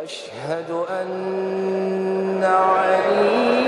أشهد أن عليا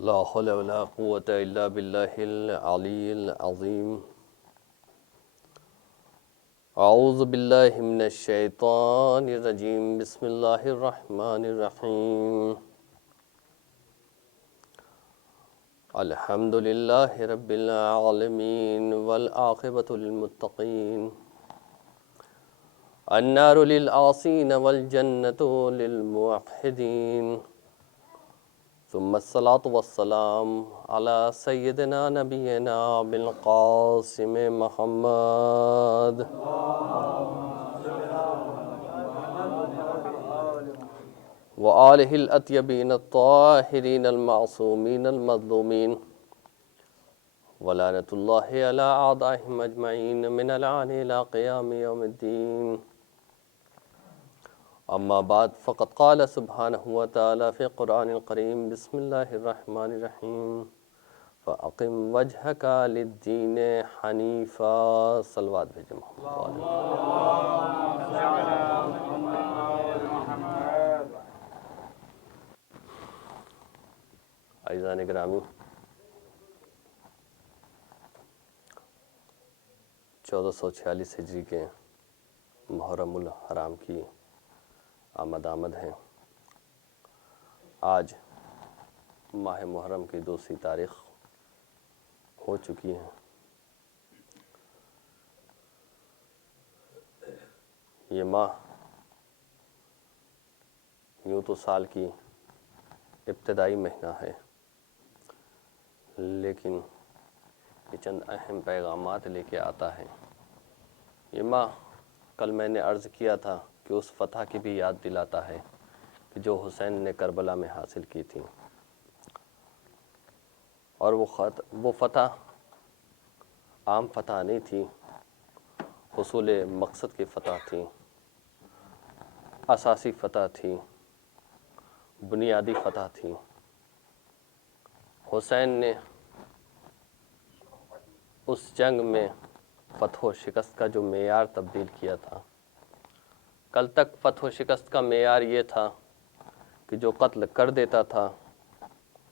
لا حول ولا قوة إلا بالله العلي العظيم. أعوذ بالله من الشيطان الرجيم. بسم الله الرحمن الرحيم. الحمد لله رب العالمين والعاقبة للمتقين. النار للعاصين والجنة للموحدين. ثم الصلاة والسلام على سيدنا نبينا بالقاسم محمد وآله الأطيبين الطاهرين المعصومين المظلومين، ولعنة الله على أعدائهم أجمعين من الآن إلى قيام يوم الدين. اما بعد، فقد قال سبحانہ وتعالی فی القرآن الکریم. بسم اللہ الرحمن الرحیم. فاقم وجہک للدین حنیفا. صلوات بھیجیں محمد. عزیزان گرامی، 1446 ہجری کے محرم الحرام کی آمد ہیں. آج ماہ محرم کی دوسری تاریخ ہو چکی ہے. یہ ماہ یوں تو سال کی ابتدائی مہینہ ہے، لیکن یہ چند اہم پیغامات لے کے آتا ہے. یہ ماہ، کل میں نے عرض کیا تھا کہ اس فتح کی بھی یاد دلاتا ہے کہ جو حسین نے کربلا میں حاصل کی تھی، اور وہ فتح عام فتح نہیں تھی، حصول مقصد کی فتح تھی، اساسی فتح تھی، بنیادی فتح تھی. حسین نے اس جنگ میں فتح و شکست کا جو معیار تبدیل کیا تھا. کل تک فتح و شکست کا معیار یہ تھا کہ جو قتل کر دیتا تھا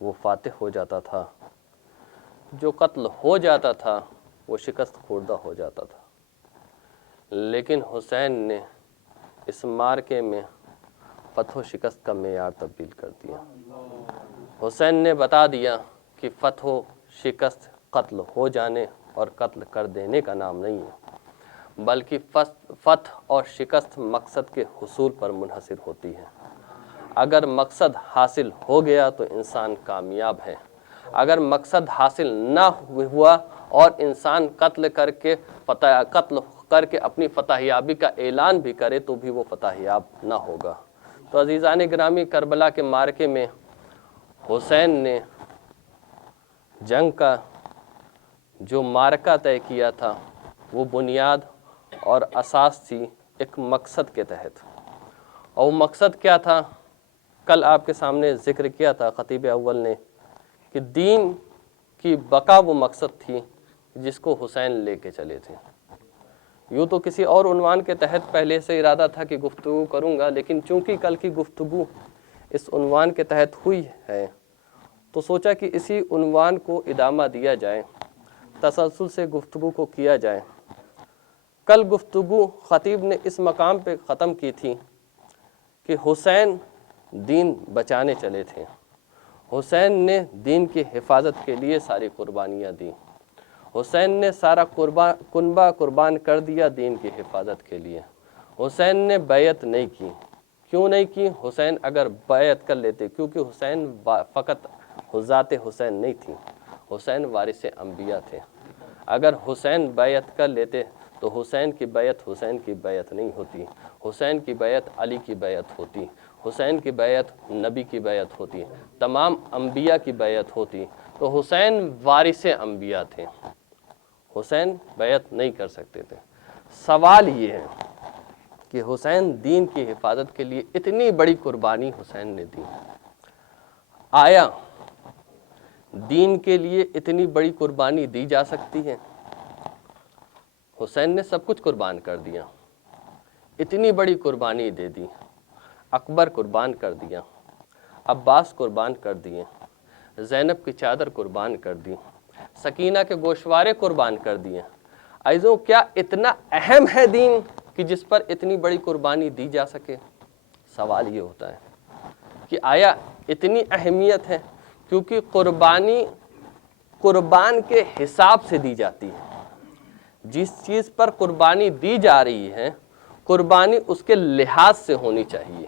وہ فاتح ہو جاتا تھا، جو قتل ہو جاتا تھا وہ شکست خوردہ ہو جاتا تھا. لیکن حسین نے اس معرکے میں فتح و شکست کا معیار تبدیل کر دیا. حسین نے بتا دیا کہ فتح و شکست قتل ہو جانے اور قتل کر دینے کا نام نہیں ہے، بلکہ فتح اور شکست مقصد کے حصول پر منحصر ہوتی ہے. اگر مقصد حاصل ہو گیا تو انسان کامیاب ہے. اگر مقصد حاصل نہ ہوا اور انسان قتل کر کے اپنی فتح یابی کا اعلان بھی کرے تو بھی وہ فتح یاب نہ ہوگا. تو عزیزان گرامی، کربلا کے معرکے میں حسین نے جنگ کا جو معرکہ طے کیا تھا وہ بنیاد اور اساس تھی ایک مقصد کے تحت. اور وہ مقصد کیا تھا؟ کل آپ کے سامنے ذکر کیا تھا خطیب اول نے کہ دین کی بقا وہ مقصد تھی جس کو حسین لے کے چلے تھے. یوں تو کسی اور عنوان کے تحت پہلے سے ارادہ تھا کہ گفتگو کروں گا، لیکن چونکہ کل کی گفتگو اس عنوان کے تحت ہوئی ہے تو سوچا کہ اسی عنوان کو ادامہ دیا جائے، تسلسل سے گفتگو کو کیا جائے. کل گفتگو خطیب نے اس مقام پہ ختم کی تھی کہ حسین دین بچانے چلے تھے. حسین نے دین کی حفاظت کے لیے ساری قربانیاں دیں. حسین نے سارا کنبہ قربان کر دیا دین کی حفاظت کے لیے. حسین نے بیعت نہیں کی. کیوں نہیں کی؟ حسین اگر بیعت کر لیتے، کیونکہ حسین فقط ذات حسین نہیں تھی، حسین وارث انبیاء تھے. اگر حسین بیعت کر لیتے تو حسین کی بیعت نہیں ہوتی، حسین کی بیعت علی کی بیعت ہوتی، حسین کی بیعت نبی کی بیعت ہوتی، تمام انبیاء کی بیعت ہوتی۔ تو حسین وارث انبیاء تھے، حسین بیعت نہیں کر سکتے تھے۔ سوال یہ ہے کہ حسین دین کی حفاظت کے لیے اتنی بڑی قربانی حسین نے دی، آیا دین کے لیے اتنی بڑی قربانی دی جا سکتی ہے؟ حسین نے سب کچھ قربان کر دیا، اتنی بڑی قربانی دے دی، اکبر قربان کر دیا، عباس قربان کر دیے، زینب کی چادر قربان کر دی، سکینہ کے گوشوارے قربان کر دیے۔ عزیزوں، کیا اتنا اہم ہے دین کہ جس پر اتنی بڑی قربانی دی جا سکے؟ سوال یہ ہوتا ہے کہ آیا اتنی اہمیت ہے؟ کیونکہ قربانی قربان کے حساب سے دی جاتی ہے، جس چیز پر قربانی دی جا رہی ہے قربانی اس کے لحاظ سے ہونی چاہیے۔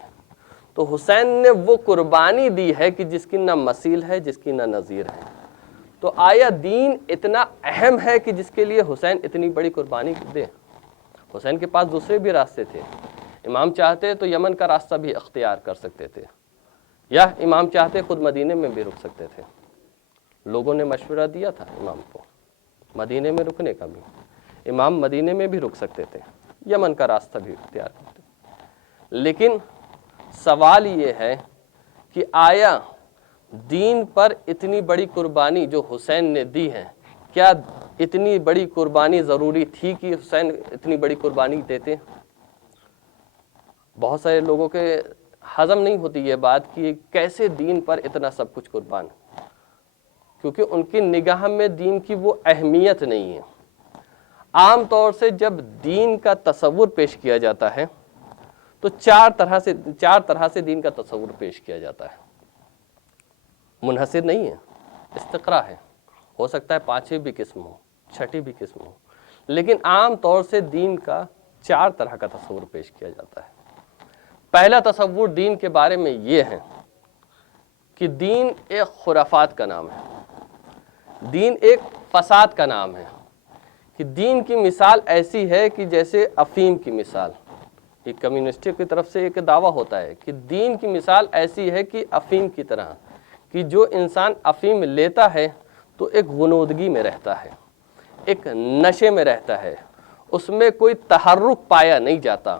تو حسین نے وہ قربانی دی ہے کہ جس کی نہ مثیل ہے، جس کی نہ نظیر ہے۔ تو آیا دین اتنا اہم ہے کہ جس کے لیے حسین اتنی بڑی قربانی دے؟ حسین کے پاس دوسرے بھی راستے تھے، امام چاہتے تو یمن کا راستہ بھی اختیار کر سکتے تھے، یا امام چاہتے خود مدینے میں بھی رک سکتے تھے۔ لوگوں نے مشورہ دیا تھا امام کو مدینے میں رکنے کا بھی، امام مدینے میں بھی رک سکتے تھے، یمن کا راستہ بھی اختیار کرتے۔ لیکن سوال یہ ہے کہ آیا دین پر اتنی بڑی قربانی جو حسین نے دی ہے، کیا اتنی بڑی قربانی ضروری تھی کہ حسین اتنی بڑی قربانی دیتے؟ بہت سارے لوگوں کے ہضم نہیں ہوتی یہ بات کہ کیسے دین پر اتنا سب کچھ قربان، کیونکہ ان کی نگاہ میں دین کی وہ اہمیت نہیں ہے۔ عام طور سے جب دین کا تصور پیش کیا جاتا ہے تو چار طرح سے دین کا تصور پیش کیا جاتا ہے، منحصر نہیں ہے، استقرا ہے، ہو سکتا ہے پانچویں بھی قسم ہو، چھٹی بھی قسم ہو، لیکن عام طور سے دین کا 4 طرح کا تصور پیش کیا جاتا ہے۔ پہلا تصور دین کے بارے میں یہ ہے کہ دین ایک خرافات کا نام ہے، دین ایک فساد کا نام ہے، کہ دین کی مثال ایسی ہے کہ جیسے افیم کی مثال، ایک کمیونسٹوں کی طرف سے ایک دعویٰ ہوتا ہے کہ دین کی مثال ایسی ہے کہ افیم کی طرح، کہ جو انسان افیم لیتا ہے تو ایک غنودگی میں رہتا ہے، ایک نشے میں رہتا ہے، اس میں کوئی تحرک پایا نہیں جاتا،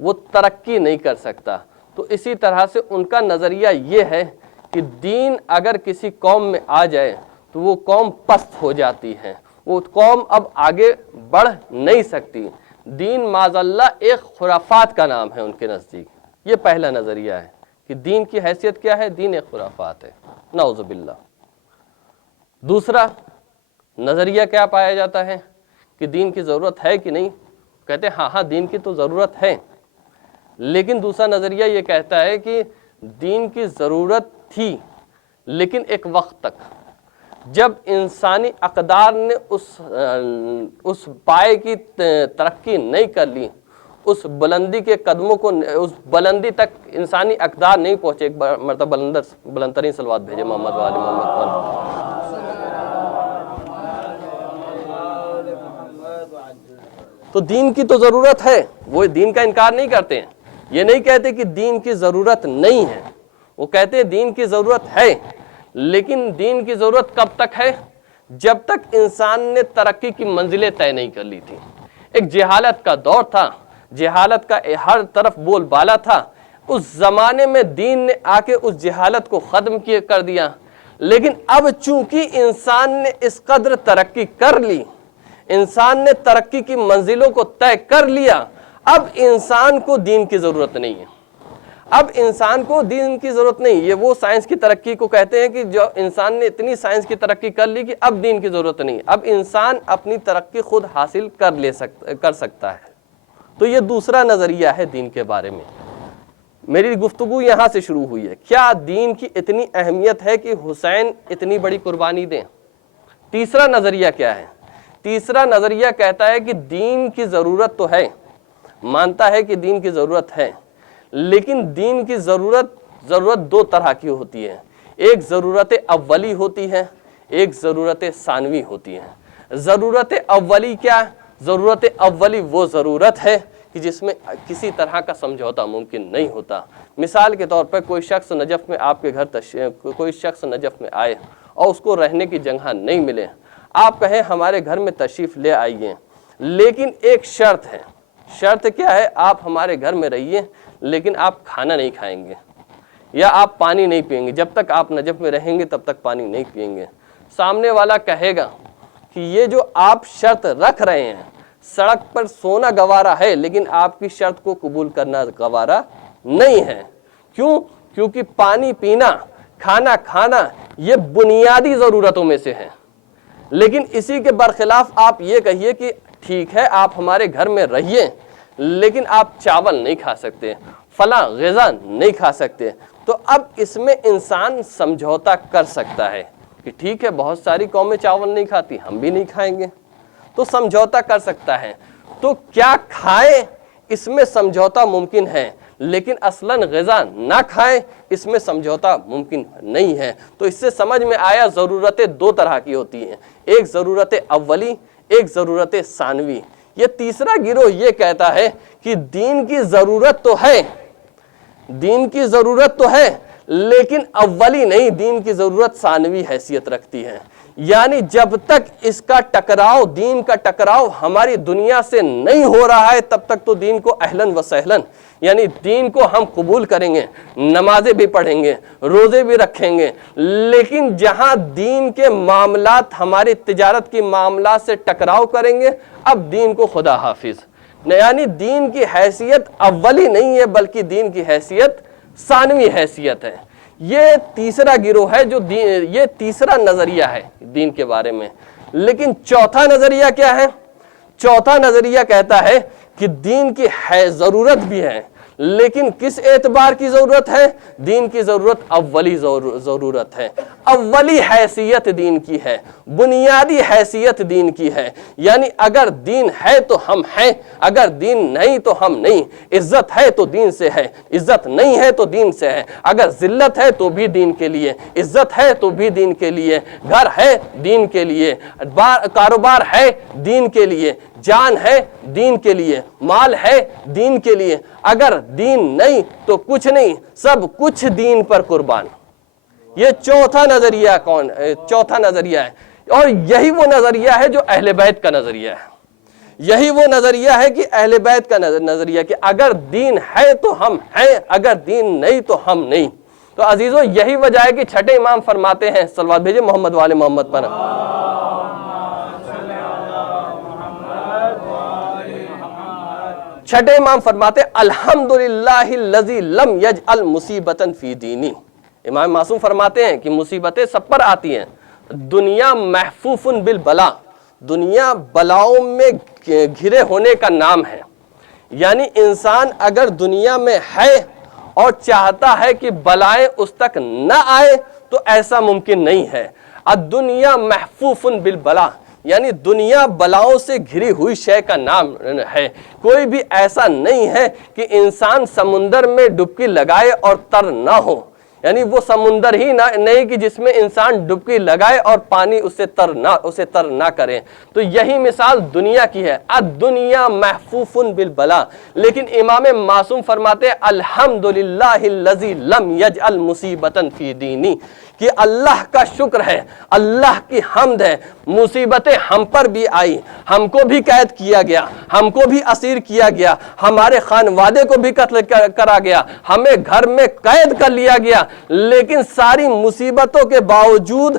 وہ ترقی نہیں کر سکتا۔ تو اسی طرح سے ان کا نظریہ یہ ہے کہ دین اگر کسی قوم میں آ جائے تو وہ قوم پست ہو جاتی ہے، وہ قوم اب آگے بڑھ نہیں سکتی۔ دین معاذ اللہ ایک خرافات کا نام ہے ان کے نزدیک۔ یہ پہلا نظریہ ہے کہ دین کی حیثیت کیا ہے، دین ایک خرافات ہے، نعوذ باللہ۔ دوسرا نظریہ کیا پایا جاتا ہے کہ دین کی ضرورت ہے کہ نہیں؟ کہتے ہیں ہاں دین کی تو ضرورت ہے، لیکن دوسرا نظریہ یہ کہتا ہے کہ دین کی ضرورت تھی لیکن ایک وقت تک، جب انسانی اقدار نے اس پائے کی ترقی نہیں کر لی، اس بلندی کے قدموں کو، اس بلندی تک انسانی اقدار نہیں پہنچے۔ ایک مرتبہ بلندترین صلوات بھیجے محمد و آل محمد۔ تو دین کی تو ضرورت ہے، وہ دین کا انکار نہیں کرتے ہیں، یہ نہیں کہتے کہ دین کی ضرورت نہیں ہے، وہ کہتے ہیں دین کی ضرورت ہے، لیکن دین کی ضرورت کب تک ہے؟ جب تک انسان نے ترقی کی منزلیں طے نہیں کر لی تھی۔ ایک جہالت کا دور تھا، جہالت کا ہر طرف بول بالا تھا، اس زمانے میں دین نے آ کے اس جہالت کو ختم کر دیا۔ لیکن اب چونکہ انسان نے اس قدر ترقی کر لی، انسان نے ترقی کی منزلوں کو طے کر لیا، اب انسان کو دین کی ضرورت نہیں ہے، اب انسان کو دین کی ضرورت نہیں۔ یہ وہ سائنس کی ترقی کو کہتے ہیں کہ جو انسان نے اتنی سائنس کی ترقی کر لی کہ اب دین کی ضرورت نہیں، اب انسان اپنی ترقی خود حاصل کر سکتا ہے۔ تو یہ دوسرا نظریہ ہے دین کے بارے میں۔ میری گفتگو یہاں سے شروع ہوئی ہے، کیا دین کی اتنی اہمیت ہے کہ حسین اتنی بڑی قربانی دیں؟ تیسرا نظریہ کیا ہے؟ تیسرا نظریہ کہتا ہے کہ دین کی ضرورت تو ہے، مانتا ہے کہ دین کی ضرورت ہے، لیکن دین کی ضرورت 2 طرح کی ہوتی ہے، ایک ضرورت اولی ہوتی ہے، ایک ضرورت ثانوی ہوتی ہے۔ ضرورت اولی کیا ہے؟ ضرورت اولی وہ ضرورت ہے کہ جس میں کسی طرح کا سمجھوتا ممکن نہیں ہوتا۔ مثال کے طور پر کوئی شخص نجف میں آپ کے گھر کوئی شخص نجف میں آئے اور اس کو رہنے کی جگہ نہیں ملے، آپ کہیں ہمارے گھر میں تشریف لے آئیے، لیکن ایک شرط ہے۔ شرط کیا ہے؟ آپ ہمارے گھر میں رہیے لیکن آپ کھانا نہیں کھائیں گے یا آپ پانی نہیں پئیں گے، جب تک آپ نجف میں رہیں گے تب تک پانی نہیں پئیں گے۔ سامنے والا کہے گا کہ یہ جو آپ شرط رکھ رہے ہیں، سڑک پر سونا گوارا ہے لیکن آپ کی شرط کو قبول کرنا گوارا نہیں ہے۔ کیوں؟ کیونکہ پانی پینا، کھانا کھانا یہ بنیادی ضرورتوں میں سے ہے، لیکن اسی کے برخلاف آپ یہ کہیے کہ ٹھیک ہے آپ ہمارے گھر میں رہیے لیکن آپ چاول نہیں کھا سکتے، فلاں غذا نہیں کھا سکتے، تو اب اس میں انسان سمجھوتا کر سکتا ہے کہ ٹھیک ہے بہت ساری قومیں چاول نہیں کھاتی، ہم بھی نہیں کھائیں گے، تو سمجھوتا کر سکتا ہے۔ تو کیا کھائے اس میں سمجھوتا ممکن ہے، لیکن اصلاً غذا نہ کھائے اس میں سمجھوتا ممکن نہیں ہے۔ تو اس سے سمجھ میں آیا ضرورتیں دو طرح کی ہوتی ہیں، ایک ضرورت اولی، ایک ضرورت ثانوی۔ یہ تیسرا گروہ یہ کہتا ہے کہ دین کی ضرورت تو ہے، دین کی ضرورت تو ہے لیکن اولی نہیں، دین کی ضرورت ثانوی حیثیت رکھتی ہے۔ یعنی جب تک اس کا ٹکراؤ، دین کا ٹکراؤ ہماری دنیا سے نہیں ہو رہا ہے تب تک تو دین کو اہلاً و سہلاً، یعنی دین کو ہم قبول کریں گے، نمازیں بھی پڑھیں گے، روزے بھی رکھیں گے، لیکن جہاں دین کے معاملات ہماری تجارت کی معاملات سے ٹکراؤ کریں گے، اب دین کو خدا حافظ، یعنی دین کی حیثیت اولی نہیں ہے بلکہ دین کی حیثیت ثانوی حیثیت ہے۔ یہ تیسرا گروہ ہے جو یہ تیسرا نظریہ ہے دین کے بارے میں۔ لیکن چوتھا نظریہ کیا ہے؟ چوتھا نظریہ کہتا ہے کہ دین کی ضرورت بھی ہے، لیکن کس اعتبار کی ضرورت ہے؟ دین کی ضرورت اولی ضرورت ہے، اولی حیثیت دین کی ہے، بنیادی حیثیت دین کی ہے۔ یعنی اگر دین ہے تو ہم ہیں، اگر دین نہیں تو ہم نہیں، عزت ہے تو دین سے ہے، عزت نہیں ہے تو دین سے ہے، اگر ذلت ہے تو بھی دین کے لیے، عزت ہے تو بھی دین کے لیے، گھر ہے دین کے لیے، کاروبار ہے دین کے لیے، جان ہے دین کے لیے، مال ہے دین کے لیے، اگر دین نہیں تو کچھ نہیں، سب کچھ دین پر قربان۔ یہ چوتھا نظریہ ہے، اور یہی وہ نظریہ ہے جو اہل بیت کا نظریہ ہے۔ یہی وہ نظریہ ہے کہ اہل بیت کا نظریہ کہ اگر دین ہے تو ہم ہیں، اگر دین نہیں تو ہم نہیں۔ تو عزیزو یہی وجہ ہے کہ چھٹے امام فرماتے ہیں، صلوات بھیجے محمد والے محمد پر، چھٹے امام فرماتے الحمدللہ الذی لم یجعل مصیبتا فی دینی۔ امام معصوم فرماتے ہیں کہ مصیبتیں سب پر آتی ہیں، دنیا محفوف بالبلا، دنیا بلاؤں میں گھرے ہونے کا نام ہے۔ یعنی انسان اگر دنیا میں ہے اور چاہتا ہے کہ بلائیں اس تک نہ آئے تو ایسا ممکن نہیں ہے۔ الدنیا محفوف بالبلا، یعنی دنیا بلاؤں سے گھری ہوئی شے کا نام ہے۔ کوئی بھی ایسا نہیں ہے کہ انسان سمندر میں ڈبکی لگائے اور تر نہ ہو، یعنی وہ سمندر ہی نہیں کہ جس میں انسان ڈبکی لگائے اور پانی اسے تر نہ کرے۔ تو یہی مثال دنیا کی ہے، الدنیا محفوف بالبلا۔ لیکن امام معصوم فرماتے ہیں الحمدللہ الذی لم یجعل مصیبتا فی دینی، کہ اللہ کا شکر ہے، اللہ کی حمد ہے، مصیبتیں ہم پر بھی آئی، ہم کو بھی قید کیا گیا، ہم کو بھی اسیر کیا گیا، ہمارے خانوادے کو بھی قتل کرا گیا، ہمیں گھر میں قید کر لیا گیا، لیکن ساری مصیبتوں کے باوجود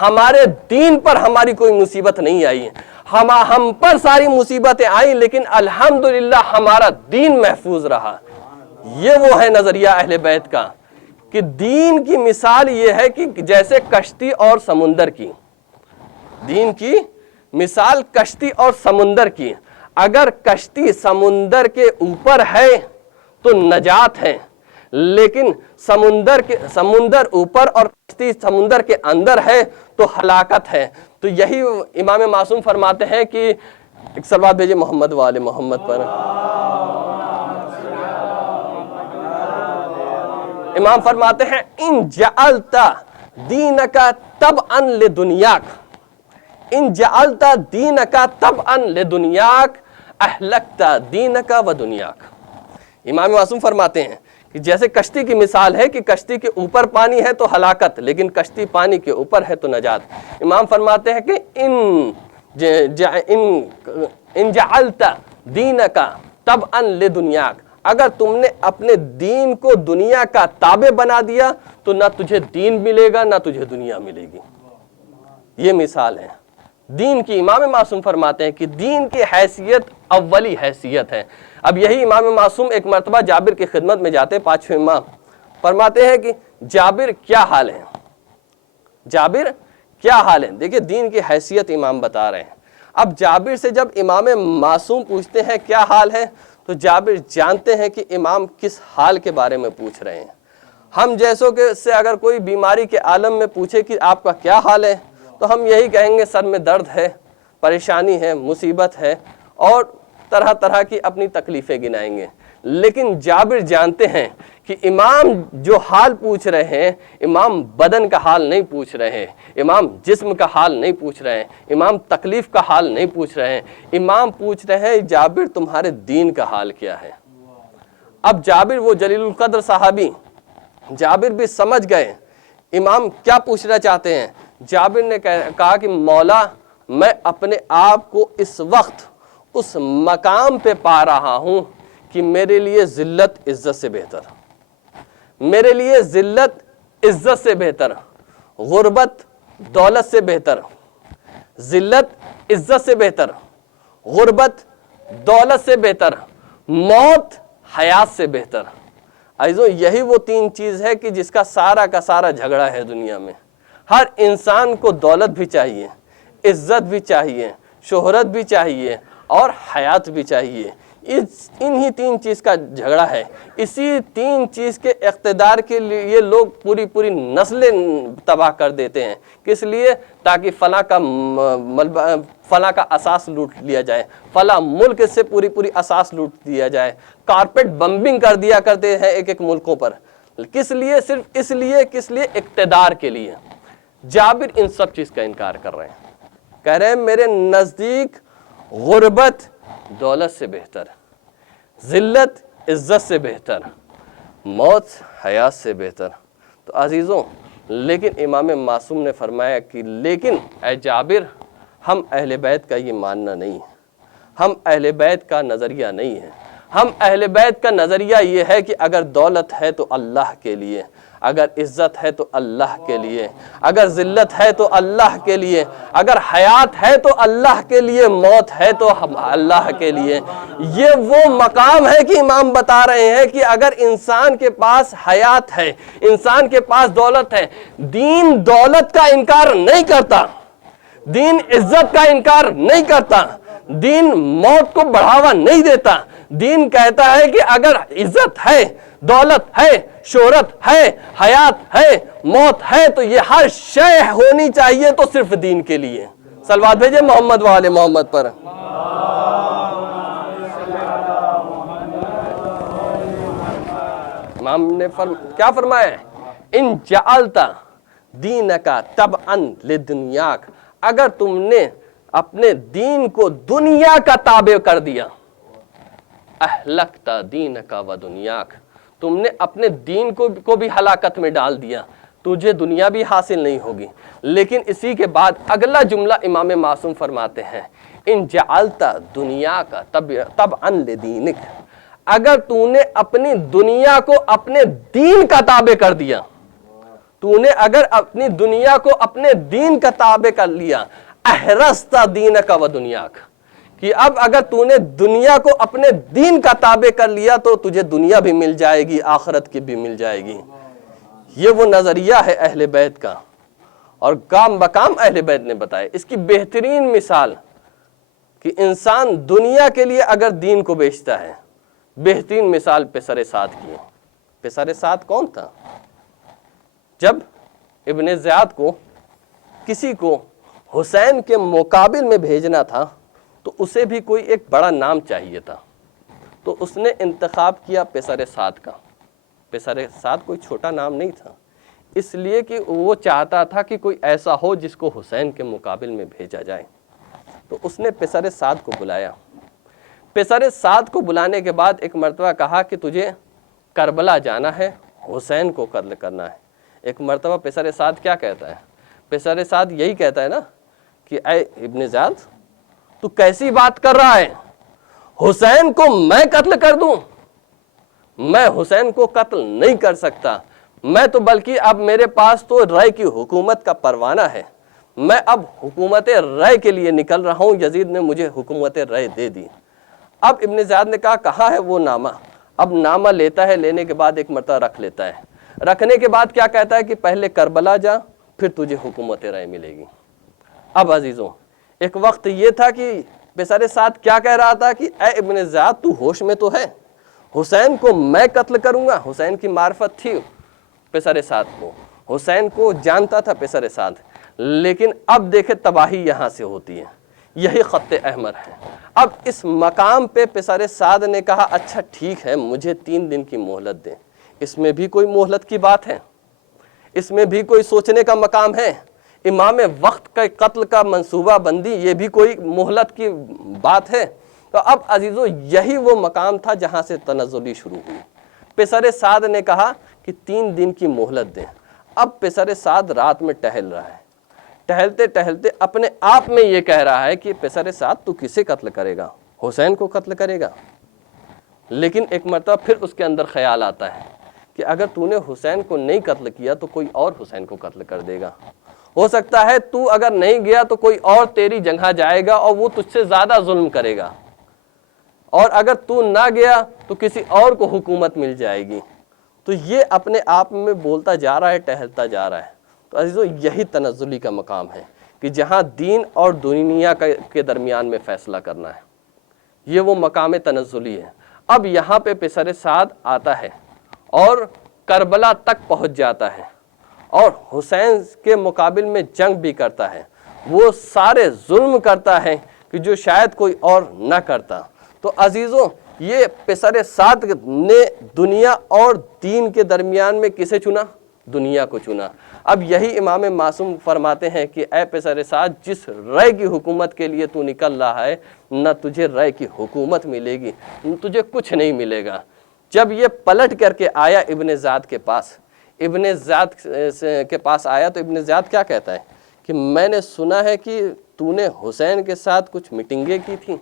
ہمارے دین پر ہماری کوئی مصیبت نہیں آئی۔ ہم پر ساری مصیبتیں آئیں لیکن الحمدللہ ہمارا دین محفوظ رہا۔ یہ وہ ہے نظریہ اہل بیت کا کہ دین کی مثال یہ ہے کہ جیسے کشتی اور سمندر کی، دین کی مثال کشتی اور سمندر کی، اگر کشتی سمندر کے اوپر ہے تو نجات ہے، لیکن سمندر اوپر اور کشتی سمندر کے اندر ہے تو ہلاکت ہے۔ تو یہی امام معصوم فرماتے ہیں کہ ایک صلوات بھیجے محمد والے محمد پر۔ امام فرماتے ہیں ان جعلت دینک تبعا لدنیاک، ان جعلت دینک طبعا لدنیاک اہلکت دینک و دنیاک۔ امام معصوم فرماتے ہیں کہ جیسے کشتی کی مثال ہے کہ کشتی کے اوپر پانی ہے تو ہلاکت، لیکن کشتی پانی کے اوپر ہے تو نجات۔ امام فرماتے ہیں کہ ان جعلت دینک طبعا لدنیاک، اگر تم نے اپنے دین کو دنیا کا تابع بنا دیا تو نہ تجھے دین ملے گا نہ تجھے دنیا ملے گی۔ یہ مثال ہے دین کی۔ امام معصوم فرماتے ہیں کہ دین کی حیثیت اولی حیثیت ہے۔ اب یہی امام معصوم ایک مرتبہ جابر کی خدمت میں جاتے، پانچویں ماہ، فرماتے ہیں کہ جابر کیا حال ہے؟ جابر کیا حال ہے؟ دیکھیں دین کی حیثیت امام بتا رہے ہیں۔ اب جابر سے جب امام معصوم پوچھتے ہیں کیا حال ہے تو جابر جانتے ہیں کہ امام کس حال کے بارے میں پوچھ رہے ہیں۔ ہم جیسوں کے سے اگر کوئی بیماری کے عالم میں پوچھے کہ آپ کا کیا حال ہے تو ہم یہی کہیں گے سر میں درد ہے، پریشانی ہے، مصیبت ہے، اور طرح طرح کی اپنی تکلیفیں گنائیں گے۔ لیکن جابر جانتے ہیں کہ امام جو حال پوچھ رہے ہیں، امام بدن کا حال نہیں پوچھ رہے ہیں، امام جسم کا حال نہیں پوچھ رہے ہیں، امام تکلیف کا حال نہیں پوچھ رہے ہیں، امام پوچھ رہے ہیں جابر تمہارے دین کا حال کیا ہے۔ اب جابر وہ جلیل القدر صحابی، جابر بھی سمجھ گئے امام کیا پوچھنا چاہتے ہیں۔ جابر نے کہا کہ مولا میں اپنے آپ کو اس وقت اس مقام پہ پا رہا ہوں کہ میرے لیے ذلت عزت سے بہتر، میرے لیے ذلت عزت سے بہتر، غربت دولت سے بہتر، ذلت عزت سے بہتر، غربت دولت سے بہتر، موت حیات سے بہتر۔ عزیزو یہی وہ تین چیز ہے کہ جس کا سارا جھگڑا ہے دنیا میں۔ ہر انسان کو دولت بھی چاہیے، عزت بھی چاہیے، شہرت بھی چاہیے اور حیات بھی چاہیے۔ انہی تین چیز کا جھگڑا ہے۔ اسی تین چیز کے اقتدار کے لیے لوگ پوری نسلیں تباہ کر دیتے ہیں۔ کس لیے؟ تاکہ فلاں کا اساس لوٹ لیا جائے، فلاں ملک سے پوری اساس لوٹ دیا جائے، کارپیٹ بمبنگ کر دیا کرتے ہیں ایک ملکوں پر۔ کس لیے؟ صرف اس لیے، کس لیے؟ اقتدار کے لیے۔ جابر ان سب چیز کا انکار کر رہے ہیں، کہہ رہے ہیں میرے نزدیک غربت دولت سے بہتر، ذلت عزت سے بہتر، موت حیات سے بہتر۔ تو عزیزوں لیکن امام معصوم نے فرمایا کہ لیکن اے جابر ہم اہل بیت کا یہ ماننا نہیں ہے، ہم اہل بیت کا نظریہ نہیں ہے۔ ہم اہل بیت کا نظریہ یہ ہے کہ اگر دولت ہے تو اللہ کے لیے، اگر عزت ہے تو اللہ کے لیے، اگر ذلت ہے تو اللہ کے لیے، اگر حیات ہے تو اللہ کے لیے، موت ہے تو اللہ کے لیے۔ یہ وہ مقام ہے کہ امام بتا رہے ہیں کہ اگر انسان کے پاس حیات ہے، انسان کے پاس دولت ہے، دین دولت کا انکار نہیں کرتا، دین عزت کا انکار نہیں کرتا، دین موت کو بڑھاوا نہیں دیتا۔ دین کہتا ہے کہ اگر عزت ہے، دولت ہے، شہرت ہے، حیات ہے، موت ہے تو یہ ہر شے ہونی چاہیے تو صرف دین کے لیے۔ صلوات بھیجے محمد و آل محمد پر۔ امام نے کیا فرمایا ہے؟ ان جعلت دینک طبعا لدنیاک، اگر تم نے اپنے دین کو دنیا کا تابع کر دیا، اہلکت دینک و دنیاک، تم نے اپنے دین کو بھی ہلاکت میں ڈال دیا، تجھے دنیا بھی حاصل نہیں ہوگی۔ لیکن اسی کے بعد اگلا جملہ امام معصوم فرماتے ہیں ان جعلت دنیاک طبعا لدینک، اگر تو نے اپنی دنیا کو اپنے دین کا تابع کر دیا، تو نے اگر اپنی دنیا کو اپنے دین کا تابع کر لیا، احرست دینک و دنیاک، کہ اب اگر تو نے دنیا کو اپنے دین کا تابع کر لیا تو تجھے دنیا بھی مل جائے گی، آخرت کی بھی مل جائے گی۔ یہ وہ نظریہ ہے اہل بیت کا، اور کام بکام اہل بیت نے بتایا۔ اس کی بہترین مثال کہ انسان دنیا کے لیے اگر دین کو بیچتا ہے، بہترین مثال پسر سعد کی ہے۔ پسر سعد کون تھا؟ جب ابن زیاد کو کسی کو حسین کے مقابل میں بھیجنا تھا تو اسے بھی کوئی ایک بڑا نام چاہیے تھا، تو اس نے انتخاب کیا پسر سعد کا۔ پسر سعد کوئی چھوٹا نام نہیں تھا، اس لیے کہ وہ چاہتا تھا کہ کوئی ایسا ہو جس کو حسین کے مقابل میں بھیجا جائے۔ تو اس نے پسر سعد کو بلایا۔ پسر سعد کو بلانے کے بعد ایک مرتبہ کہا کہ تجھے کربلا جانا ہے، حسین کو قتل کرنا ہے۔ ایک مرتبہ پسر سعد کیا کہتا ہے؟ پسر سعد یہی کہتا ہے نا کہ اے ابن زیاد، تو کیسی بات کر رہا ہے؟ حسین کو میں قتل کر دوں؟ میں حسین کو قتل نہیں کر سکتا، میں تو بلکہ اب میرے پاس تو رائے کی حکومت کا پروانہ ہے، میں اب حکومت رائے کے لیے نکل رہا ہوں، یزید نے مجھے حکومت رائے دے دی۔ اب ابن زیاد نے کہا کہاں ہے وہ نامہ؟ اب نامہ لیتا ہے، لینے کے بعد ایک مرتبہ رکھ لیتا ہے، رکھنے کے بعد کیا کہتا ہے کہ پہلے کربلا جا، پھر تجھے حکومت رائے ملے گی۔ اب عزیزوں، ایک وقت یہ تھا کہ پسر سعد کیا کہہ رہا تھا کہ اے ابن زیاد، تو ہوش میں تو ہے؟ حسین کو میں قتل کروں گا؟ حسین کی معرفت تھی پسر سعد کو، حسین کو جانتا تھا پسر سعد، لیکن اب دیکھے تباہی یہاں سے ہوتی ہے، یہی خط احمر ہے۔ اب اس مقام پہ پسر سعد نے کہا اچھا ٹھیک ہے، مجھے 3 دن کی مہلت دیں۔ اس میں بھی کوئی مہلت کی بات ہے؟ اس میں بھی کوئی سوچنے کا مقام ہے؟ امام وقت کا قتل کا منصوبہ بندی، یہ بھی کوئی مہلت کی بات ہے؟ تو اب عزیزو یہی وہ مقام تھا جہاں سے تنزلی شروع ہوئی۔ پسر سعد نے کہا کہ 3 دن کی مہلت دیں۔ اب پسر سعد رات میں ٹہل رہا ہے، ٹہلتے ٹہلتے اپنے آپ میں یہ کہہ رہا ہے کہ پسر سعد تو کسے قتل کرے گا؟ حسین کو قتل کرے گا؟ لیکن ایک مرتبہ پھر اس کے اندر خیال آتا ہے کہ اگر تو نے حسین کو نہیں قتل کیا تو کوئی اور حسین کو قتل کر دے گا، ہو سکتا ہے تو اگر نہیں گیا تو کوئی اور تیری جگہ جائے گا اور وہ تجھ سے زیادہ ظلم کرے گا، اور اگر تو نہ گیا تو کسی اور کو حکومت مل جائے گی۔ تو یہ اپنے آپ میں بولتا جا رہا ہے، ٹہلتا جا رہا ہے۔ تو عزیزو یہی تنزلی کا مقام ہے کہ جہاں دین اور دنیا کے درمیان میں فیصلہ کرنا ہے، یہ وہ مقام تنزلی ہے۔ اب یہاں پہ پسر سعد آتا ہے اور کربلا تک پہنچ جاتا ہے اور حسین کے مقابل میں جنگ بھی کرتا ہے، وہ سارے ظلم کرتا ہے کہ جو شاید کوئی اور نہ کرتا۔ تو عزیزوں یہ پسر سعد نے دنیا اور دین کے درمیان میں کسے چنا؟ دنیا کو چنا۔ اب یہی امام معصوم فرماتے ہیں کہ اے پسر سعد، جس رائے کی حکومت کے لیے تو نکل رہا ہے، نہ تجھے رائے کی حکومت ملے گی، تجھے کچھ نہیں ملے گا۔ جب یہ پلٹ کر کے آیا ابن زیاد کے پاس، ابن زیاد کے پاس آیا تو ابن زیاد کیا کہتا ہے کہ میں نے سنا ہے کہ تو نے حسین کے ساتھ کچھ میٹنگیں کی تھیں،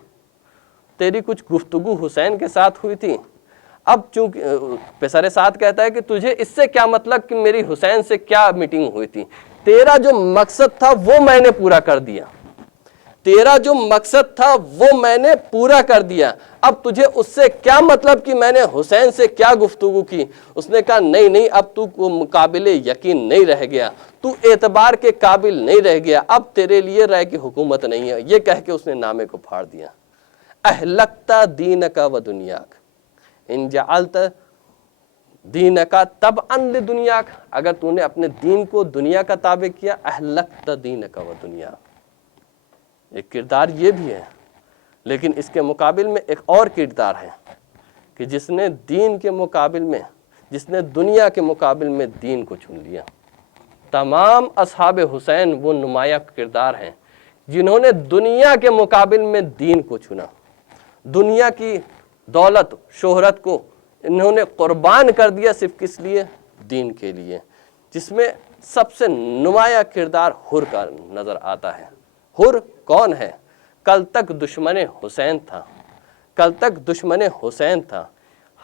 تیری کچھ گفتگو حسین کے ساتھ ہوئی تھی۔ اب چونکہ پسر سعد کہتا ہے کہ تجھے اس سے کیا مطلب کہ میری حسین سے کیا میٹنگ ہوئی تھی؟ تیرا جو مقصد تھا وہ میں نے پورا کر دیا، تیرا جو مقصد تھا وہ میں نے پورا کر دیا، اب تجھے اس سے کیا مطلب کہ میں نے حسین سے کیا گفتگو کی؟ اس نے کہا نہیں، اب تو مقابل یقین نہیں رہ گیا، تو اعتبار کے قابل نہیں رہ گیا، اب تیرے لیے رائے کی حکومت نہیں ہے۔ یہ کہہ کے اس نے نامے کو پھاڑ دیا۔ اہلکتا دینک و دنیاک ان جعلت دینک تبعا لدنیاک، اگر تو نے اپنے دین کو دنیا کا تابع کیا، اہلکتا دینک و دنیاک۔ ایک کردار یہ بھی ہے، لیکن اس کے مقابل میں ایک اور کردار ہے کہ جس نے دین کے مقابل میں، جس نے دنیا کے مقابل میں دین کو چن لیا۔ تمام اصحاب حسین وہ نمایاں کردار ہیں جنہوں نے دنیا کے مقابل میں دین کو چنا، دنیا کی دولت شہرت کو انہوں نے قربان کر دیا صرف کس لیے؟ دین کے لیے، جس میں سب سے نمایاں کردار حر کا نظر آتا ہے۔ حر کون ہے؟ کل تک دشمن حسین تھا، کل تک دشمن حسین تھا،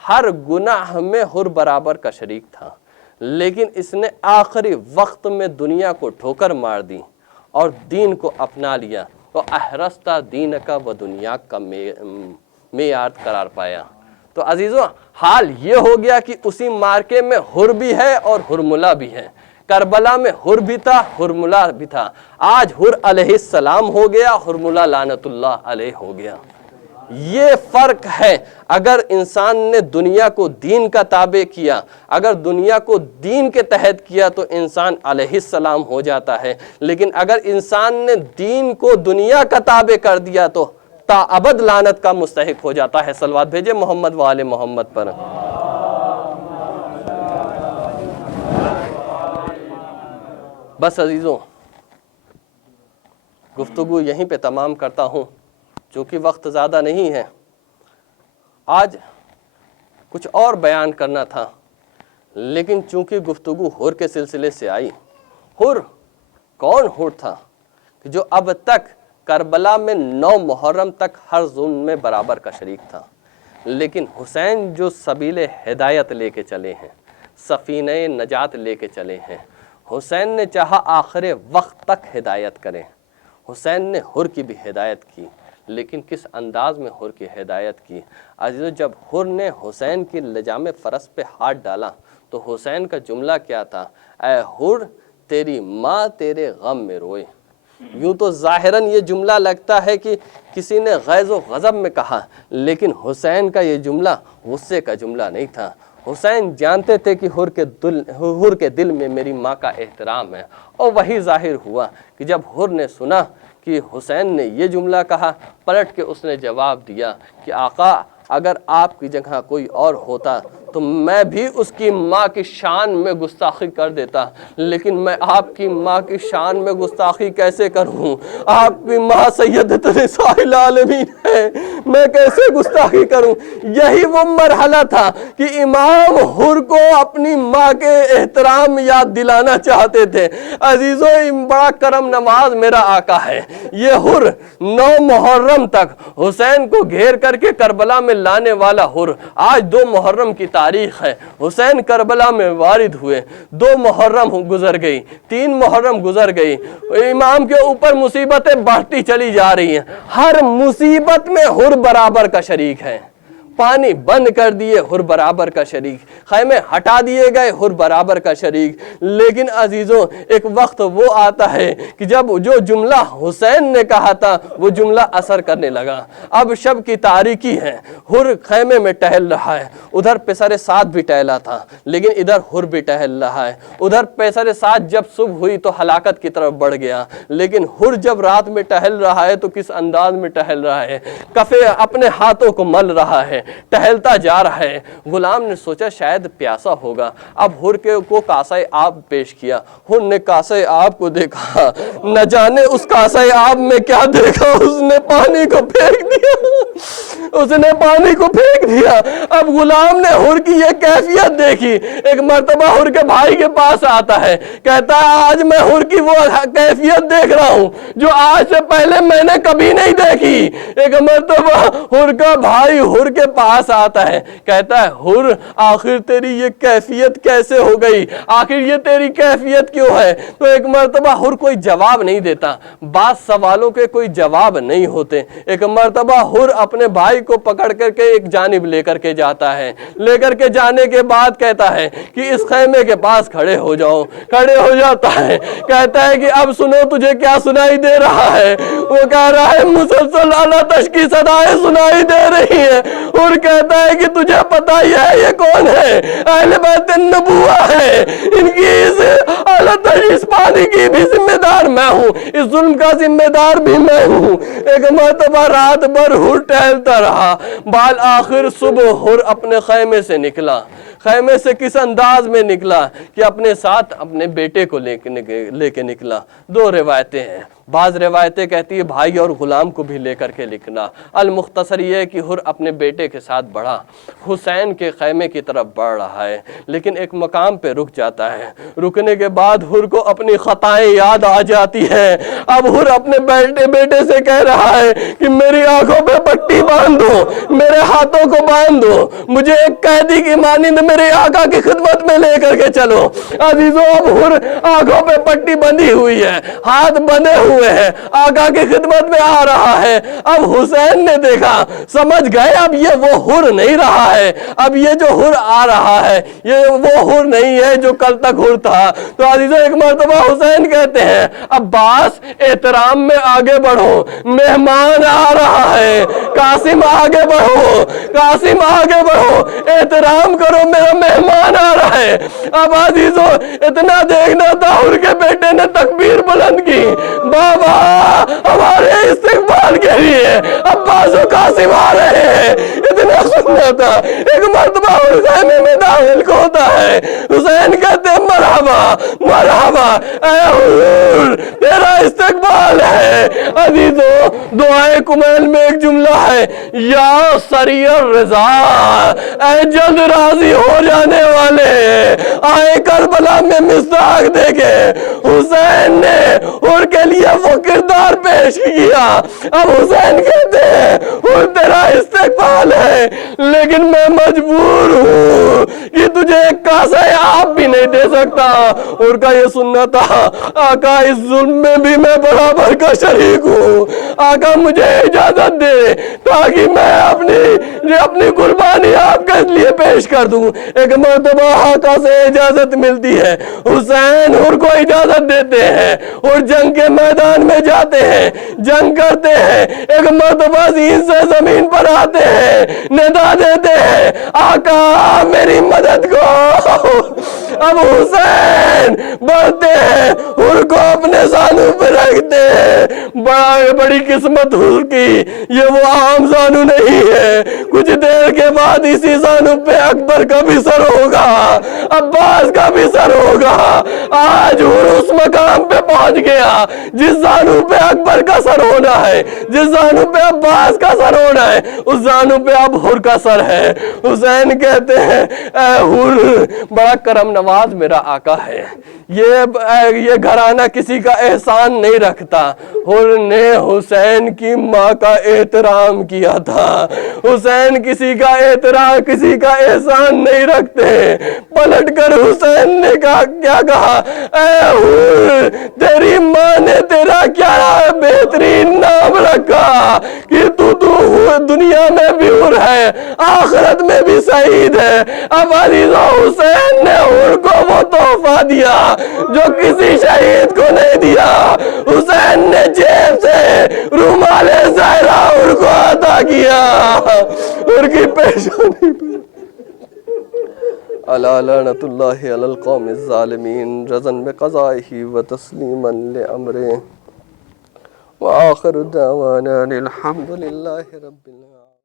ہر گناہ میں حر برابر کا شریک تھا، لیکن اس نے آخری وقت میں دنیا کو ٹھوکر مار دی اور دین کو اپنا لیا، تو احرستہ دین کا و دنیا کا معیار قرار پایا۔ تو عزیزوں حال یہ ہو گیا کہ اسی مارکے میں حر بھی ہے اور حرملہ بھی ہے۔ کربلا میں حر بھی تھا، حرملہ بھی تھا۔ آج حر علیہ السلام ہو گیا، حرملہ لعنت اللہ علیہ ہو گیا۔ یہ فرق ہے۔ اگر انسان نے دنیا کو دین کا تابع کیا، اگر دنیا کو دین کے تحت کیا تو انسان علیہ السلام ہو جاتا ہے، لیکن اگر انسان نے دین کو دنیا کا تابع کر دیا تو تا ابد لعنت کا مستحق ہو جاتا ہے۔ صلوات بھیجے محمد و آل محمد پر۔ بس عزیزوں گفتگو یہیں پہ تمام کرتا ہوں، چونکہ وقت زیادہ نہیں ہے. آج کچھ اور بیان کرنا تھا، لیکن چونکہ گفتگو حر کے سلسلے سے آئی. حر کون حر تھا کہ جو اب تک کربلا میں 9 محرم تک ہر ظلم میں برابر کا شریک تھا، لیکن حسین جو سبیل ہدایت لے کے چلے ہیں، سفینہ نجات لے کے چلے ہیں، حسین نے چاہا آخر وقت تک ہدایت کریں. حسین نے حر کی بھی ہدایت کی، لیکن کس انداز میں حر کی ہدایت کی؟ عزیزو جب حر نے حسین کی لجام فرس پہ ہاتھ ڈالا تو حسین کا جملہ کیا تھا؟ اے حر تیری ماں تیرے غم میں روئے. یوں تو ظاہراً یہ جملہ لگتا ہے کہ کسی نے غیظ و غضب میں کہا، لیکن حسین کا یہ جملہ غصے کا جملہ نہیں تھا. حسین جانتے تھے کہ حر کے دل میں میری ماں کا احترام ہے. اور وہی ظاہر ہوا کہ جب حر نے سنا کہ حسین نے یہ جملہ کہا، پلٹ کے اس نے جواب دیا کہ آقا اگر آپ کی جگہ کوئی اور ہوتا تو میں بھی اس کی ماں کی شان میں گستاخی کر دیتا، لیکن میں آپ کی ماں کی شان میں گستاخی کیسے کروں؟ آپ کی ماں سیدۃ نساء العالمین ہے، میں کیسے گستاخی کروں؟ یہی وہ مرحلہ تھا کہ امام حر کو اپنی ماں کے احترام یاد دلانا چاہتے تھے. عزیزو بڑا کرم نواز میرا آقا ہے. یہ حر 9 محرم تک حسین کو گھیر کر کے کربلا میں لانے والا حر. آج 2 محرم کی تاریخ ہے، حسین کربلا میں وارد ہوئے، 2 محرم گزر گئی، 3 محرم گزر گئی، امام کے اوپر مصیبتیں بڑھتی چلی جا رہی ہیں. ہر مصیبت میں حر برابر کا شریک ہے. پانی بند کر دیے حر برابر کا شریک، خیمے ہٹا دیے گئے حر برابر کا شریک. لیکن عزیزوں ایک وقت وہ آتا ہے کہ جب جو جملہ حسین نے کہا تھا وہ جملہ اثر کرنے لگا. اب شب کی تاریکی ہے، حر خیمے میں ٹہل رہا ہے. ادھر پیسر سعد بھی ٹہلا تھا، لیکن ادھر حر بھی ٹہل رہا ہے. ادھر پیسر سعد جب صبح ہوئی تو ہلاکت کی طرف بڑھ گیا، لیکن حر جب رات میں ٹہل رہا ہے تو کس انداز میں ٹہل رہا ہے؟ کفے اپنے ہاتھوں کو مل رہا ہے، ٹہلتا جا رہا ہے. غلام نے سوچا شاید پیاسا ہوگا. اب حر کو کاسہ آب پیش کیا. حر نے کاسہ آب کو دیکھا، نہ جانے اس کاسہ آب میں کیا دیکھا، اس نے پانی کو پھینک دیا. اس نے پانی کو پھینک دیا. اب غلام نے حر کی یہ کیفیت دیکھی. ایک مرتبہ حر کے بھائی کے پاس آتا ہے، کہتا ہے آج میں حر کی وہ کیفیت دیکھ رہا ہوں جو آج سے پہلے میں نے کبھی نہیں دیکھی. ایک مرتبہ حر کا بھائی حر کے پاس آتا ہے، کہتا ہے حر آخر تیری یہ کیفیت کیسے ہو گئی؟ آخر یہ تیری کیفیت کیوں ہے؟ تو ایک مرتبہ حر کوئی جواب نہیں دیتا. بعض سوالوں کے کوئی جواب نہیں ہوتے. ایک مرتبہ حر اپنے بھائی کو پکڑ کر کے ایک جانب لے کر کے جاتا ہے. لے کر کے جانے کے بعد کہتا ہے کہ اس خیمے کے پاس کھڑے ہو جاؤ. کھڑے ہو جاتا ہے، کہتا ہے کہ اب سنو تجھے کیا سنائی دے رہا ہے؟ وہ کہہ رہا ہے مسلسل اعلیٰ تشکی صدائیں سنائی دے رہی ہیں. اور کہتا ہے کہ تجھے پتا ہی ہے یہ کون ہے؟ اہل بیت النبوہ ہے. ان کی اس اس پانی کی بھی ذمہ دار میں ہوں، اس ظلم کا ذمہ دار بھی میں ہوں. ایک مرتبہ رات بھر حر ٹہلتا رہا. بال آخر صبح حر اپنے خیمے سے نکلا. خیمے سے کس انداز میں نکلا کہ اپنے ساتھ اپنے بیٹے کو لے کے نکلا. 2 روایتیں ہیں. بعض روایتیں کہتی ہے بھائی اور غلام کو بھی لے کر کے نکلا. المختصر یہ ہے کہ حر اپنے بیٹے کے ساتھ بڑھا، حسین کے خیمے کی طرف بڑھ رہا ہے، لیکن ایک مقام پہ رک جاتا ہے. رکنے کے بعد حر کو اپنی خطائیں یاد آ جاتی ہے. اب حر اپنے بیٹے سے کہہ رہا ہے کہ میری آنکھوں پہ پٹی باندھ دو، میرے ہاتھوں کو باندھ دو، مجھے ایک قیدی کی مانند میرے آقا کی خدمت میں لے کر کے چلو. عزیزوں اب حر آنکھوں پہ پٹی بندھی ہوئی ہے، ہاتھ بندھے ہوئے ہیں، آقا کی خدمت میں آ رہا ہے. اب حسین نے دیکھا، سمجھ گئے اب یہ وہ حر نہیں رہا ہے. اب یہ جو حر آ رہا ہے یہ وہ حر نہیں ہے جو کل تک حر تھا. تو عزیزوں ایک مرتبہ حسین کہتے ہیں عباس احترام میں آگے بڑھو، مہمان آ رہا ہے. قاسم آگے بڑھو، قاسم آگے بڑھو، احترام کرو، میرا مہمان آ رہا ہے. اب عزیزوں اتنا دیکھنا تھا، حر کے بیٹے نے تکبیر بلند کی، بابا ہمارے استقبال کے لیے عباس و قاسم آ رہے ہیں. اتنا سننا تھا۔ ایک مرتبہ اور خیمے میں داخل ہوتا ہے، حسین کہتے ہیں مرحبا مرحبا اے حضور تیرا استقبال ہے۔ عزیزو دعائے کمیل میں ایک جملہ ہے، یا سریع الرضا، اے جلد راضی ہو جانے والے۔ آئے کربلا میں مصداق دیکھے، حسین نے ان کے لیے وہ کردار پیش کیا۔ اب حسین کہتے ہیں اور تیرا استقبال ہے، لیکن میں مجبور ہوں کہ تجھے ایک کاسہ آپ بھی نہیں دے سکتا۔ اور کا یہ سننا تھا، آقا اس ظلم میں بھی میں برابر کا شریک ہوں، آقا مجھے اجازت دے تاکہ میں اپنی قربانی آپ کے لیے پیش کر دوں۔ ایک مرتبہ آقا سے اجازت ملتی ہے، حسین اور کو اجازت دیتے ہیں اور جنگ کے میدان میں جاتے ہیں، جنگ کرتے ہیں۔ ایک مرتبہ زین سے زمین پر آتے ہیں، ندا دیتے ہیں آقا میری مدد کو۔ اب حسین بڑھتے ہیں، ان کو اپنے زانوں پہ رکھتے ہیں۔ بڑی قسمت حضور کی، یہ وہ عام زانو نہیں ہے۔ کچھ دیر کے بعد اسی زانو پہ اکبر کا بھی سر ہوگا، عباس کا بھی سر ہوگا۔ آج حضور اس مقام پہ پہنچ گیا جس زانو پہ اکبر کا سر ہونا ہے، جس زانو پہ عباس کا سر ہونا ہے، اس زانو پہ اب حر کا سر ہے۔ حسین کہتے ہیں اے حر بڑا کرم نواز میرا آقا ہے، یہ گھرانہ کسی کا احسان نہیں رکھتا۔ حر نے حسین کی ماں کا احترام کیا تھا۔ حسین کسی کا احسان نہیں رکھتے۔ پلٹ کر حسین نے کیا کہا، اے حر تیری ماں نے تیرا کیا بہترین نام رکھا کہ تو دنیا میں بھی حر ہے، آخرت میں بھی شہید ہے۔ اب عزیزو حسین نے حر کو وہ تحفہ دیا جو کسی شہید کو نہیں دیا۔ حسین نے جیب سے رومال زہرا حر کو عطا کیا، حر کی پیشانی پہ الا لعنت اللہ علی القوم الظالمین رضا بقضائہ و تسلیما لامرہ وآخر دعوانا الحمد للہ رب العالمین۔